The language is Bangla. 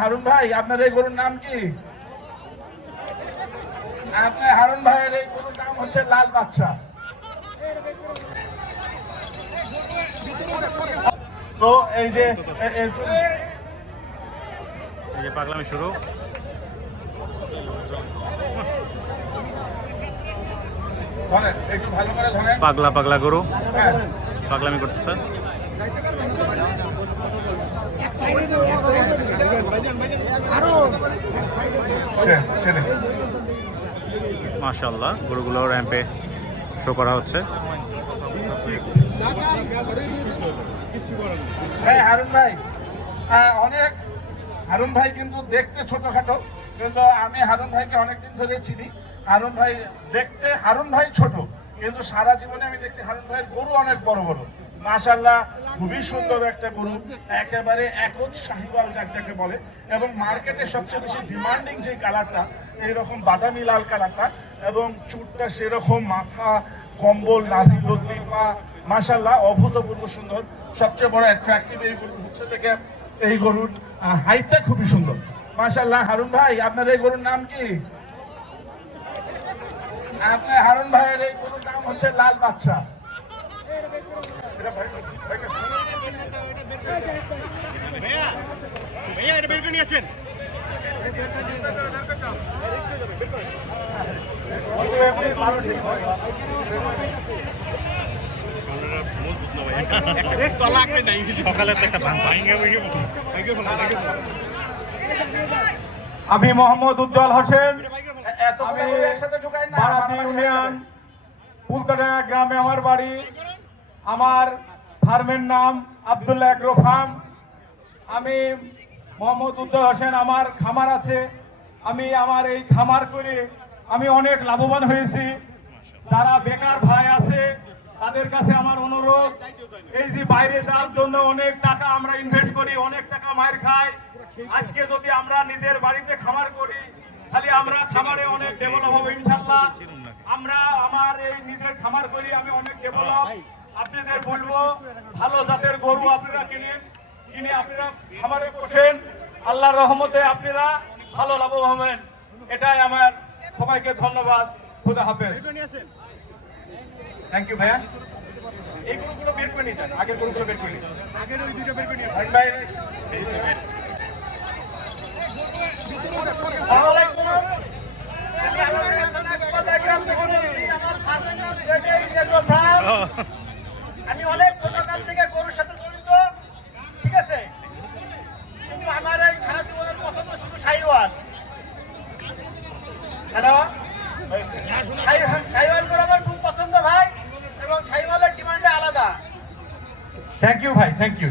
হারুন ভাই, আপনার এই গরুর নাম কি? আপনার হারুন ভাইয়ের এই গরুর নাম হচ্ছে লাল বাচ্চা। তো এই যে পাগলামি শুরু। ধরেন, একটু ভালো করে ধরেন। পাগলা পাগলা গরু হ্যাঁ, পাগলামি করতেছে। মাশাআল্লাহ, গরুগুলো র্যাম্পে শো করা হচ্ছে। হ্যাঁ হারুন ভাই, অনেক হারুন ভাই কিন্তু দেখতে ছোটখাটো, কিন্তু আমি হারুন ভাইকে অনেকদিন ধরে চিনি। হারুন ভাই দেখতে হারুন ভাই ছোট, কিন্তু সারা জীবনে আমি দেখছি হারুন ভাইয়ের গরু অনেক বড় বড়। মাশাআল্লাহ, খুবই সুন্দর একটা গরু, একেবারে একজ শাহিওয়াল যাকে বলে। এবং মার্কেটে সবচেয়ে বেশি ডিমান্ডিং যে কালারটা, এইরকম বাদামি লাল কালারটা, এবং চুটটা সেরকম, মাথা কম্বল, নাভি লদ্দি পা, মাশাআল্লাহ অভূতপূর্ব সুন্দর। সবচেয়ে বড় অ্যাট্রাকটিভ এই গরু হচ্ছে থেকে এই গরুর হাইটটা খুবই সুন্দর। মাশাআল্লাহ, হারুন ভাই, আপনার এই গরুর নাম কি? আপনার হারুন ভাইয়ের এই গরুর নাম হচ্ছে লাল বাচ্চা। আমি মোহাম্মদ উজ্জ্বল হোসেন, আমি একসাথে ঢুকাই না, বারাতি ইউনিয়ন ফুলকাডাঙ্গা গ্রামে আমার বাড়ি। আমার ফার্মের নাম আব্দুল্লাহ এগ্রো ফার্ম। আমি মোহাম্মদ উজ্জ্বল হোসেন, আমার খামার আছে। আমি আমার এই খামার করে আমি অনেক লাভবান হয়েছি। যারা বেকার ভাই আছে তাদের কাছে আমার অনুরোধ, এই যে বাইরে যাওয়ার জন্য অনেক টাকা আমরা ইনভেস্ট করি, অনেক টাকা মার খাই। আজকে যদি আমরা নিজের বাড়িতে খামার করি তাহলে আমরা খামারে অনেক ডেভেলপ হবে ইনশাল্লাহ। আমরা আমার এই নিজের খামার করি, আমি অনেক ডেভেলপ। আপনাদের বলবো ভালো জাতের গরু আপনারা কিনে আপনারা খামারে বসেন, আল্লাহর রহমতে আপনারা ভালো লাভবান হবেন। এটাই আমার সবাইকে ধন্যবাদ। খুদা হাফেজ। থ্যাংক ইউ ভাইয়া। এই গরুগুলো বের করে নিতেন, আগের গরুগুলো বের করে নিতেন, আগের ওই দুটো বের করে নিয়ে আমি অনেক ছোটকাল থেকে গরুর সাথে জড়িত, ঠিক আছে, কিন্তু আমার এই সারা জীবনের পছন্দ শুধু শাহিওয়াল। হ্যালো, শাহিওয়াল গরু আমার খুব পছন্দ ভাই, এবং শাহিওয়ালের ডিমান্ডে আলাদা। থ্যাংক ইউ ভাই, থ্যাংক ইউ।